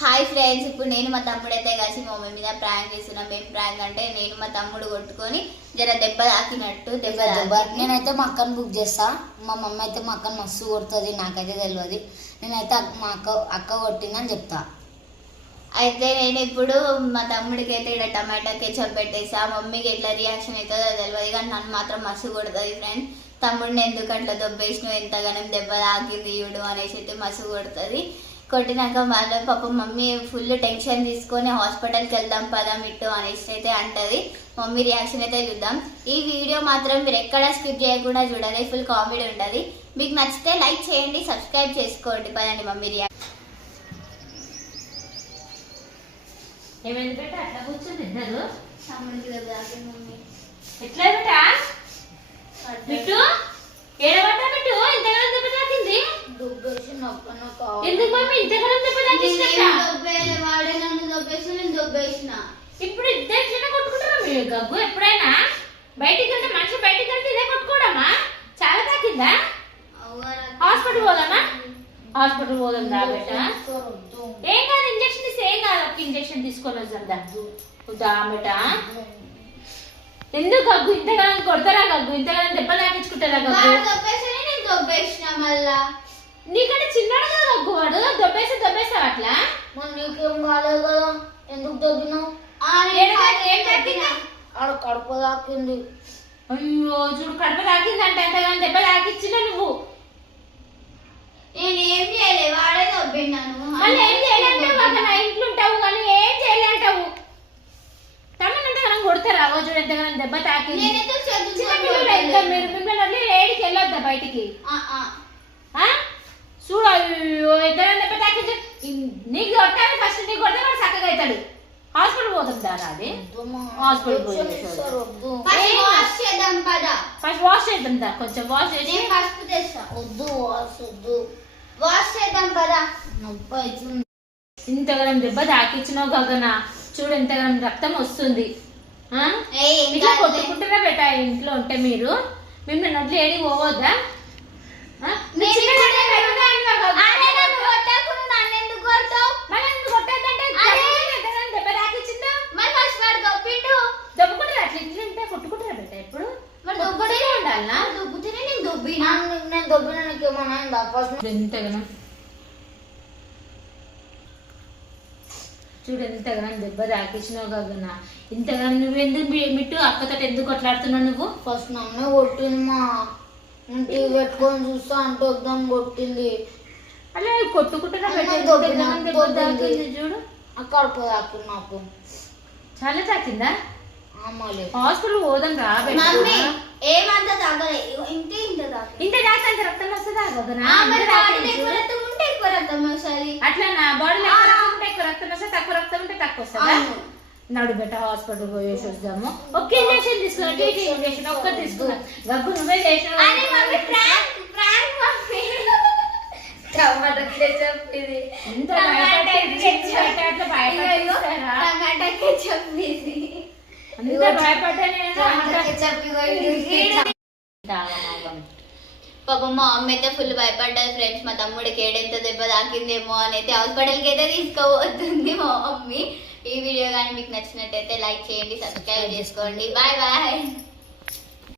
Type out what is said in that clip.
Hi friends, ఇప్పుడు నేను మా తమ్ముడు అయితే కలిసి మా మమ్మీ మీద ప్రాంక్ చేస్తున్నాం. ఏం ప్రాంక్ అంటే నేను మా తమ్ముడు కొట్టుకొని జర దెబ్బ తాకినట్టు నేనైతే మా అక్కను బుక్ చేస్తా. మా మమ్మీ అయితే మా అక్కను మస్తు కొడుతుంది, నాకైతే తెలియదు. నేనైతే మా అక్క కొట్టిందని చెప్తా. అయితే నేను ఇప్పుడు మా తమ్ముడికి అయితే ఇక్కడ టమాటా కెచప్ పెట్టేసా. మమ్మీకి ఎట్లా రియాక్షన్ అవుతుందో తెలియదు, కానీ నన్ను మాత్రం మస్తు కొడుతుంది ఫ్రెండ్స్. తమ్ముడిని ఎందుకు అట్లా దొబ్బేసినావు, ఎంతగానో దెబ్బ తాకింది ఇవ్వడు అనేసి అయితే మస్తు కొడుతుంది. కొట్టినాక మళ్ళీ పాపం మమ్మీ ఫుల్ టెన్షన్ తీసుకొని హాస్పిటల్కి వెళ్దాం పదా మిట్టు అనేసి అయితే అంటది. మమ్మీ రియాక్షన్ అయితే చూద్దాం. ఈ వీడియో మాత్రం మీరు ఎక్కడ స్కిప్ చేయకుండా చూడాలి, ఫుల్ కామెడీ ఉంటుంది. మీకు నచ్చితే లైక్ చేయండి, సబ్స్క్రైబ్ చేసుకోండి. పదండి మమ్మీ రియాక్షన్. ఏమైంది బేట అట్లా కూర్చొని ఇద్దరు మమ్మీ ఎట్లా బేట బిట్టు ఏడబడ్డా బిట్టు ఇంతగానో దెబ్బ తాకింది. ఎందుకు మమ్మీ ఇంతగానో దెబ్బ తాకింది? వాడే నన్ను దొబ్బేసి నేను దొబ్బేసిన. ఇప్పుడు ఇద్దరు ఇట్లా కొట్టుకుంటారా మీరు? గగ్గు ఎప్పుడైనా బయటికి వెళ్తే మనిషి బయటికి వెళ్తే ఇదే కొట్టుకోవడమా? చాలా తాకిందా? హాస్పిటల్ పోదామా? హాస్పిటల్ పోదాం దా బేట. ఏం కాదు, ఇంజక్షన్ ఇస్తే ఏం కాదు. ఒక ఇంజక్షన్ తీసుకొని వద్దా దా బేట. ఎందుకు గగ్గు ఇంతగానో కొడతారా? గగ్గు ఇంతగానో దెబ్బ తాకించుకుంటారా? గగ్గు నీకంటే చిన్నాడు కదా గగ్గు, వాడు దొబ్బేసావు అట్లా. నీకేం కాలేదు కదా, ఎందుకు దొబ్బినావు? ఆడ కడుపు తాకింది. అయ్యో చూడు, కడుపు తాకిందంటే ఎంతగానో దెబ్బ తాకిచ్చినా నువ్వు. నేను ఏం చేయలే, వాడే దొబ్బిన్నాను. మళ్ళీ ఏం చేయాలంటావు? అక్కడ నా ఇంట్లో ఉంటావు కానీ ఏం చేయాలంటావు? తమ్ముడు మనం కొడతారా? చూడు ఎంతగానో దెబ్బ తాకింది. మీరు మిమ్మల్ని ఏడికి వెళ్ళొద్దా బయటికి? చూడు అయ్యో ఎంతగానో దెబ్బ తాకింది. నీకు కొట్టాలి, ఫస్ట్ నీకు కొడితే వాడు చక్కగా అవుతాడు. హాస్పిటల్ పోతాం దారా. అది హాస్పిటల్ ఫస్ట్ వాష్ చేద్దాం దా, కొంచెం వాష్ చేసి వాష్ చేద్దాం పదా. ఇంతగానో దెబ్బ తాకిచ్చినావు గగన, చూడు ఎంతగానో రక్తం వస్తుంది. ఇట్లా కొట్టుకుంటున్నా బెట. ఇంట్లో ఉంటే మీరు మిమ్మల్ని నడ్లు ఏడికి పోవద్దా? దొబ్బుకుంటారు అట్లా ఇంట్లో ఉంటే కొట్టుకుంటారా బెట? ఎప్పుడు ఉండాలనా? నేను దొబ్బినా నీకేమన్నా ఎంతగానో చూడు ఎంతగానో దెబ్బ తాకిచ్చినావు గగన. ఇంతగానో నువ్వు ఎందుకు మిట్టు అక్కతో ఎందుకు కొట్లాడుతున్నావు నువ్వు? ఫస్ట్ నన్నే కొట్టింది. మా ఇంటికి పెట్టుకొని చూస్తా అంటే వద్దాం కొట్టింది. అలా కొట్టుకుంటున్నా చూడు. కడుపు తాకింది నాకు. చాలా తాకిందా? హాస్పిటల్ పోదాం రా. ఏమంత తాగలే, ఇంత తాకినంత రక్తం వస్తుందా గగన? ఎక్కువ రక్తం వస్తుంది. అట్లా నా బాడీలో ఎక్కువ రక్తం వస్తే తక్కువ రక్తం ఉంటే తక్కువ వస్తుందా? నడు బెట్ట హాస్పిటల్ పోయేసి వద్దాము. ఒక్క ఇంజక్షన్ తీసుకున్నా, టీటీ ఇంజక్షన్ ఒక్కటి తీసుకున్నా. గగ్గు నువ్వే చేసినావు. టమాటా కెచప్ ఇది, టమాటా కెచప్ ఇది. అంత భయపడ్డా నేను. పాపం మా అమ్మ అయితే ఫుల్ భయపడ్డారు ఫ్రెండ్స్. మా తమ్ముడికి ఏడెంత దెబ్బ తాకిందేమో అని అయితే హాస్పిటల్కి అయితే తీసుకోబోతుంది మా మమ్మీ. ఈ వీడియో కానీ మీకు నచ్చినట్టయితే లైక్ చేయండి, సబ్స్క్రైబ్ చేసుకోండి. Bye bye.